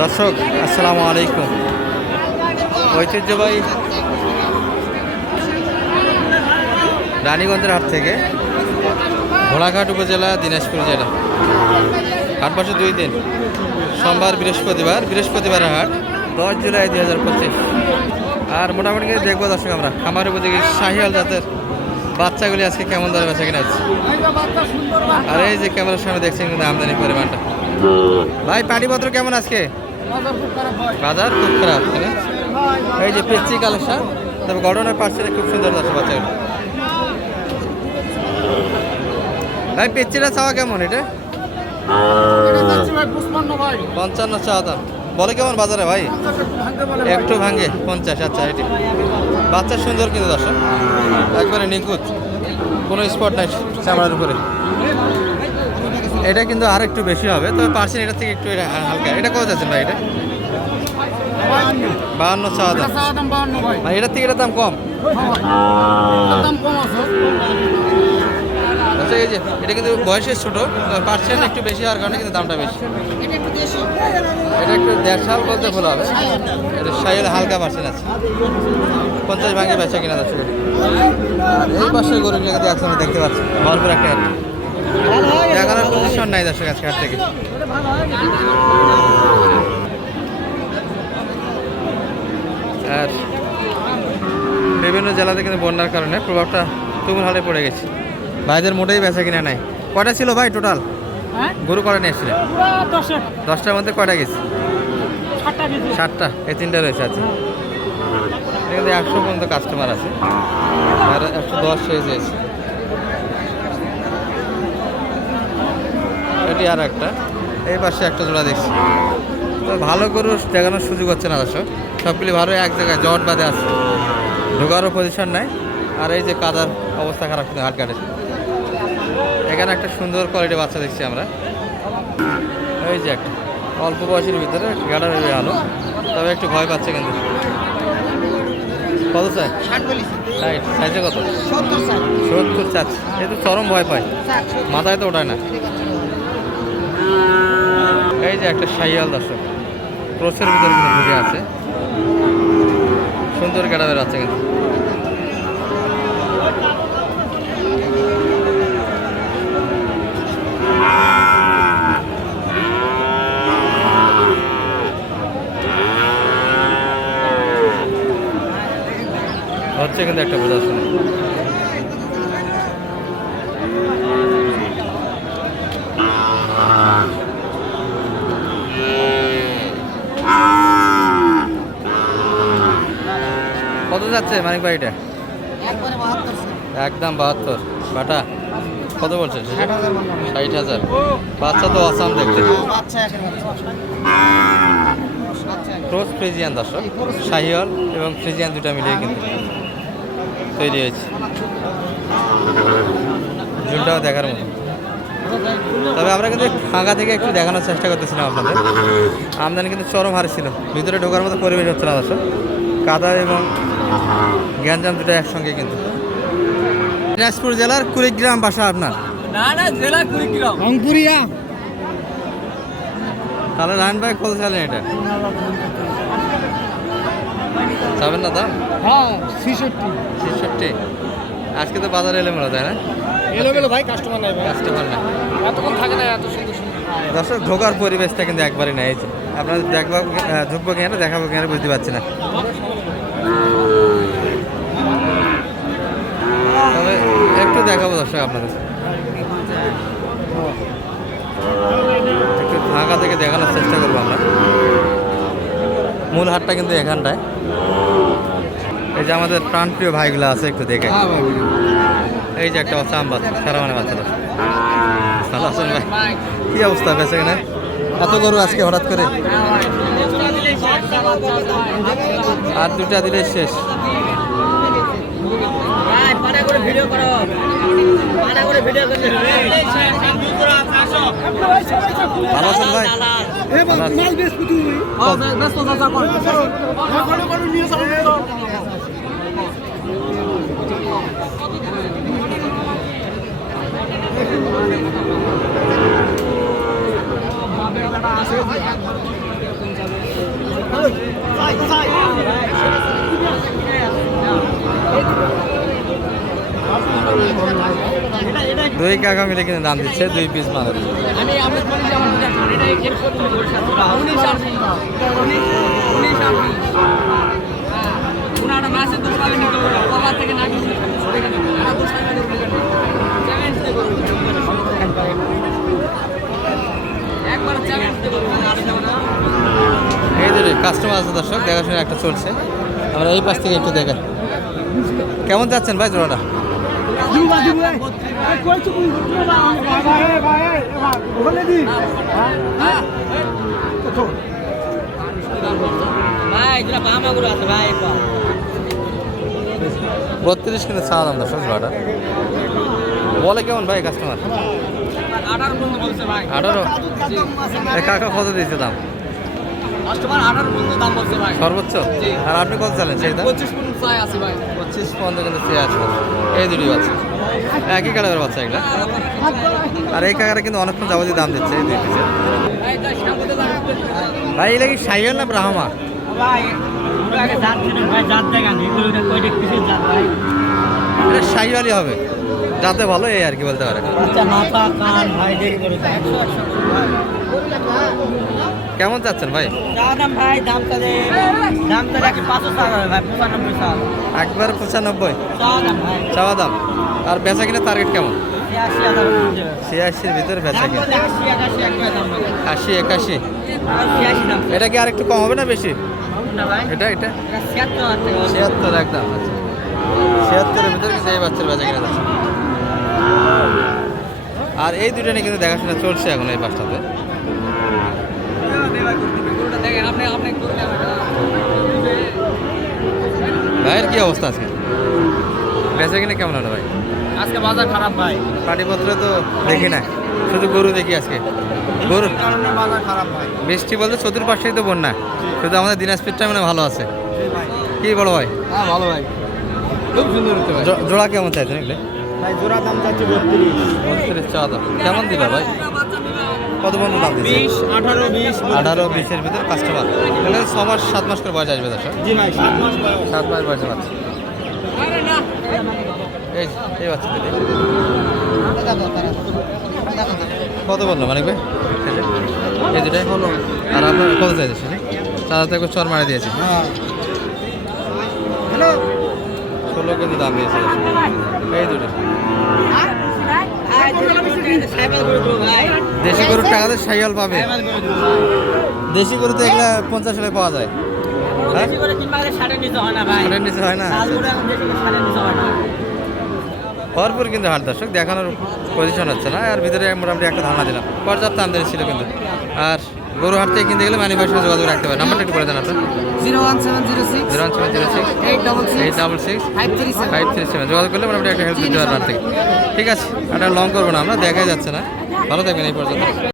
দর্শক আসসালামু আলাইকুম। ঐতিহ্যবাহী রানীগঞ্জের হাট থেকে ঘোড়াঘাট উপজেলা দিনাজপুর জেলা। হাট বসে 2 দিন, সোমবার বৃহস্পতিবার হাট 10 জুলাই 2025। আর মোটামুটি দেখবো দর্শক আমরা খামার উপযোগী শাহিওয়াল জাতের বাচ্চাগুলি আজকে কেমন দরে বেচা কিনা আছে। আর এই যে ক্যামেরার সামনে দেখছেন কিন্তু আমদানি পরিমাণটা। ভাই পাটিপত্র কেমন আজকে? বাজার খুব খারাপ, তাই না? এই যে পেঁচি কালেকশন, তবে গঠনের পার্সেন্ট খুব সুন্দর দর্শক বাচ্চাগুলো। ভাই পেঁচিটা চাওয়া কেমন? এটা 55 চাওয়া দাম। বলে কেমন বাজারে ভাই? একটু ভাঙে 50। আচ্ছা, এটি বাচ্চা সুন্দর কিন্তু দর্শক, একবারে নিখুঁত, কোনো স্পট নাই চামড়ার উপরে। এটা কিন্তু আর একটু বেশি হবে, তবে পার্সেন্ট এটার থেকে একটু হালকা। এটা কত যাচ্ছে ভাই? এটা 52 চাওয়া দাম। মানে এটার থেকে এটার দাম কম। আচ্ছা, এই যে এটা কিন্তু বয়সের ছোট, পার্সেন্ট একটু বেশি হওয়ার কারণে কিন্তু দামটা বেশি। এটা একটু 1.5 সাল বলতে ভুল হবে। এটা শাহিওয়াল হালকা পার্সেন্ট আছে, 50 ভাঙে বেচা কিনা যাচ্ছে। আর এই পাশের গরুগুলো কিন্তু একসঙ্গে দেখতে পাচ্ছি, ভরপুর একটা হাট। দেখানোর পজিশন নাই দর্শক আজকে হাট থেকে। আর বিভিন্ন জেলাতে কিন্তু বন্যার কারণে প্রভাবটা তুমুল হারে পড়ে গেছে। ভাইদের মোটেই বেচা কিনা নাই। কয়টা ছিল ভাই টোটাল গরু? কয়টা নিয়ে এসেছিলেন? 10টার মধ্যে কয়টা গেছে? 7টা। এই 3টা রয়েছে। আছে কিন্তু 100 পর্যন্ত কাস্টমার আছে, আর 110 হয়েছে। এটি আর একটা, এই পাশে একটা জোড়া দেখছি। তো ভালো গরু দেখানোর সুযোগ হচ্ছে না দর্শক, সবগুলি ভালো এক জায়গায় জট বাঁধে আছে, ঢোকারও পজিশন নাই। আর এই যে কাদার অবস্থা খারাপ কিন্তু হাট কাটে। এখানে একটা সুন্দর কোয়ালিটি বাচ্চা দেখছি আমরা। এই যে একটা অল্প বয়সের ভিতরে গাড়া ভেবে আলো, তবে একটু ভয় পাচ্ছে কিন্তু। কত চাই? 60। সাইজে কত? 70 চাচ্ছে। এ তো চরম ভয় পায়, মাথায় তো ওঠায় না। এই যে একটা শাহিওয়াল দর্শক, ক্রসের ভিতরে কিন্তু ঢুকে আছে, সুন্দর গাড়া বের আছে কিন্তু। হচ্ছে কিন্তু একটা বোঝা শুনে। কত যাচ্ছে মানিক ভাই? এটা একদম 72 বাটা। কত বলছেন? 60,000। বাচ্চা তো আসাম দেখতে। ক্রস ফ্রিজিয়ান দর্শক, শাহিওয়াল এবং ফ্রিজিয়ান দুটা মিলিয়ে কিন্তু তৈরি হয়েছে। ঝুলটাও দেখার মতো। তবে আমরা কিন্তু ফাঁকা থেকে একটু দেখানোর চেষ্টা করতেছিলাম আপনাদের। আমদানি কিন্তু চরম হারে ছিল, ভিতরে ঢোকার মতো পরিবেশ হচ্ছে না দর্শক। কাদা এবং গ্যাঞ্জাম দুটো একসঙ্গে কিন্তু। দিনাজপুর জেলার কুড়িগ্রাম বাসা আপনার? না, জেলা কুড়িগ্রাম। তাহলে রায়ন ভাই কত চালেন এটা? যাবেন না দাম? হ্যাঁ, 66। আজকে তো বাজারে এলোমেলো, তাই না? এলোমেলো ভাই, কাস্টমার নাই ভাই। কাস্টমার না, এতক্ষণ থাকে না, এত সুন্দর সুন্দর দর্শক ঢোকার পরিবেশটা কিন্তু একবারই নাই। আপনাদের দেখবো, ঢুকবো কিনা দেখাবো কিনা বুঝতে পারছি না। তবে একটু দেখাবো দর্শক আপনাদের, একটু ফাঁকা থেকে দেখানোর চেষ্টা করবো আমরা। মূল হাটটা কিন্তু এখানটায়। এই যে আমাদের প্রাণপ্রিয় ভাইগুলো আছে, একটু দেখে। এই যে একটা বাচ্চা, আম বাচ্চা, সারা মানে বাচ্চা দর্শক। ভালো আছেন ভাই? কি অবস্থা বেঁচে কিনা? এত গরু আজকে হঠাৎ করে? আর 2টা দিলে শেষ। ভালো আছেন ভাই? দুই কাকা মিলে কিন্তু দাম দিচ্ছে 2 পিস মালের। আমি আমরা বলি যে আমার এটা এর কত করে 19 আর 19 আর উনাটা মাসে তো পাবে নিতে হবে বাবা থেকে না কিছু দেখেন আর তো সাইড করে চ্যালেঞ্জ দেব একবার চ্যালেঞ্জ দেব এই যে কাস্টমার আছে দর্শক, দেখাশোনা একটা চলছে। আমরা এই পাশ থেকে একটু দেখেন কেমন যাচ্ছেন ভাই জোড়াটা? ভাই এটা বামাগুলো আছে ভাই 32 কিন্তু চাওয়া দাম দর্শক জোড়াটা। বলে কেমন ভাই কাস্টমার? 18 পর্যন্ত বলছে ভাই 18। এই কাকা কত দিয়েছে দাম? কাস্টমার 18 পর্যন্ত দাম বলছে ভাই সর্বোচ্চ? জি। আর আপনি কত চালেন সেই দাম? 25 পর্যন্ত চাই আছে ভাই 25 পর্যন্ত কিন্তু চেয়ে আছে। এই দুটি বাচ্চা একই কালারের বাচ্চা এগুলা। আর এই কাকারা কিন্তু অনেকক্ষণ যাবতীয় দাম দিচ্ছে এই দুই পিসের। ভাই যা সামনে লাগবে ভাই এগুলা কি সাইয়াল না ব্রাহ্মা? ভাই পুরো আগে জাত ছিল ভাই জাত দেখা নেই এগুলো কয়টা কিসের জাত ভাই এটা সাইয়ালই হবে, যাতে ভালো এই আর কি বলতে পারে। আচ্ছা মাথা কান ভাই দেখে করে 100 কেমন চাচ্ছেন ভাই? দাম ভাই দামটা কি 500 টাকা ভাই 95 টাকা একবার 95 দাম ভাই চাওয়া দাম। আর বেচা কিনা টার্গেট কেমন? 80000 টাকা 86-র ভিতরে বেচা কিনা 80 81 একবার দাম 80-81। 80 দাম এটা কি আর একটু কম হবে না বেশি? না ভাই এটা 70000 টাকা 76 একদম। আচ্ছা 76-এর ভিতরে কিন্তু এই বাচ্চার বেচা কিনা যাচ্ছে। আর এই দুটো নিয়ে কিন্তু দেখাশোনা চলছে এখন এই পাঁচটাতে। দেখেন আপনি ভাইয়ের কি অবস্থা আজকে? বেচা কিনা কেমন হলো ভাই? আজকে বাজার খারাপ ভাই পাটিপত্র তো দেখি না, শুধু গরু দেখি আজকে। গরু কারণে বাজার খারাপ ভাই বৃষ্টি বলতে চতুর্পাশেই তো বন্যা, শুধু আমাদের দিনাজপুরটা মানে ভালো আছে। কি বড় ভাই? হ্যাঁ ভালো ভাই খুব সুন্দর হতে ভাই জোড়া কেমন চাইছেন এগুলো? ভাই জোড়া দাম চাচ্ছে 32 32 চাওয়া দাম। কেমন দিল ভাই? কত বন্ধু দাম দিচ্ছে? 20 18 20 18-20-এর ভিতরে কাস্টমার। এখানে 6 মাস 7 মাস করে বয়স আসবে দর্শক। জি ভাই 7 মাস বয়স 7 মাস বয়সে বাচ্চা। এই বাচ্চা দিলে কত বললো মালিক ভাই? এই দুটাই হলো। আর আপনার কত চাইছে শুনি? 4 থেকে চর মারা দিয়েছে। হ্যাঁ 16 কিন্তু দাম দিয়েছে এই দুটো। দেশি গরুর টাকাতে সাইয়াল পাবে। দেশি গরুতে এগুলা 50 হলে পাওয়া যায়। হ্যাঁ ষাটের নিচে হয় না। ভরপুর কিন্তু হাট দর্শক, দেখানোর পজিশন হচ্ছে না। আর ভিতরে মোটামুটি একটা ধারণা দিলাম, পর্যাপ্ত আমদানি ছিল কিন্তু। আর গরু হাট থেকে কিনতে গেলে মানিব্যাগের সাথে যোগাযোগ রাখতে হবে। নাম্বারটা একটু বলে দেন আপনার। 01706 01706 866 537 যোগাযোগ করলে মোটামুটি একটা হেল্প দিতে পারবেন থেকে। ঠিক আছে, এটা লং করবো না আমরা, দেখাই যাচ্ছে না। ভালো থাকবেন এই পর্যন্ত।